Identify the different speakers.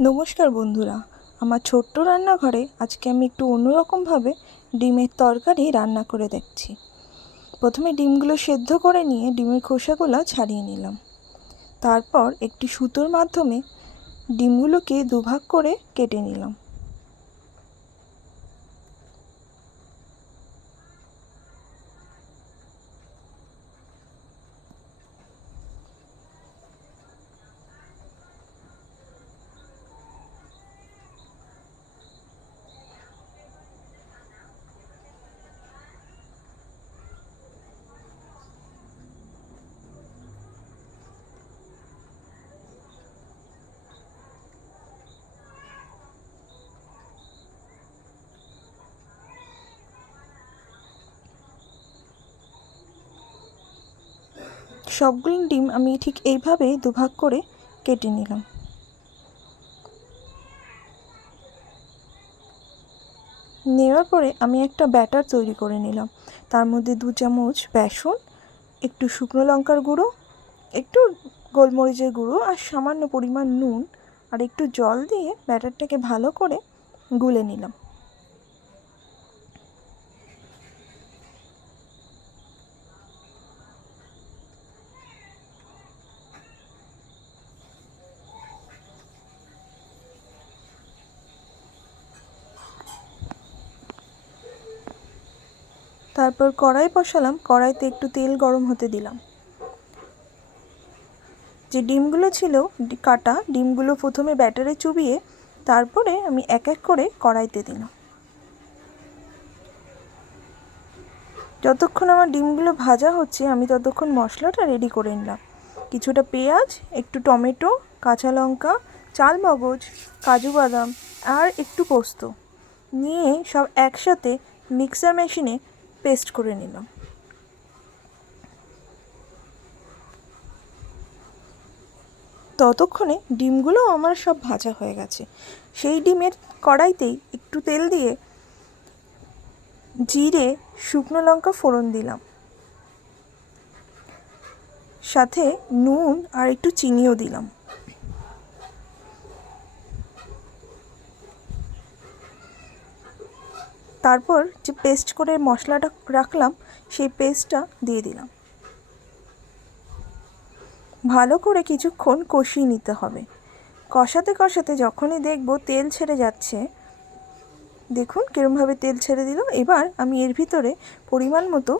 Speaker 1: নমস্কার বন্ধুরা, আমার ছোট্ট রান্নাঘরে আজকে আমি একটু অন্যরকমভাবে ডিমের তরকারি রান্না করে দেখছি। প্রথমে ডিমগুলো সেদ্ধ করে নিয়ে ডিমের খোসাগুলো ছাড়িয়ে নিলাম। তারপর একটি সুতোর মাধ্যমে ডিমগুলোকে দুভাগ করে কেটে নিলাম। সবগুলো ডিম আমি ঠিক এইভাবে দুভাগ করে কেটে নিলাম। নেওয়ার পরে আমি একটা ব্যাটার তৈরি করে নিলাম। তার মধ্যে দু চামচ বেসন, একটু শুকনো লঙ্কার গুঁড়ো, একটু গোলমরিচের গুঁড়ো আর সামান্য পরিমাণ নুন আর একটু জল দিয়ে ব্যাটারটাকে ভালো করে গুলে নিলাম। তারপর কড়াই বসালাম, কড়াইতে একটু তেল গরম হতে দিলাম। যে ডিমগুলো ছিল কাটা ডিমগুলো প্রথমে ব্যাটারে চুবিয়ে তারপরে আমি এক এক করে কড়াইতে দিলাম। যতক্ষণ আমার ডিমগুলো ভাজা হচ্ছে, আমি ততক্ষণ মশলাটা রেডি করে নিলাম। কিছুটা পেঁয়াজ, একটু টমেটো, কাঁচা লঙ্কা, চাল মগজ, কাজু বাদাম আর একটু পোস্ত নিয়ে সব একসাথে মিক্সার মেশিনে পেস্ট করে নিলাম। ততক্ষণে ডিমগুলো আমার সব ভাজা হয়ে গেছে। সেই ডিমের কড়াইতেই একটু তেল দিয়ে জিরে, শুকনো লঙ্কা ফোড়ন দিলাম। সাথে নুন আর একটু চিনিও দিলাম। তারপর যে পেস্ট করে মশলাটা রাখলাম, সেই পেস্টটা দিয়ে দিলাম। ভালো করে কিছুক্ষণ কষিয়ে নিতে হবে। কষাতে কষাতে যখনই দেখব তেল ছেড়ে যাচ্ছে, দেখুন কীরমভাবে তেল ছেড়ে দিল। এবার আমি এর ভিতরে পরিমাণ মতো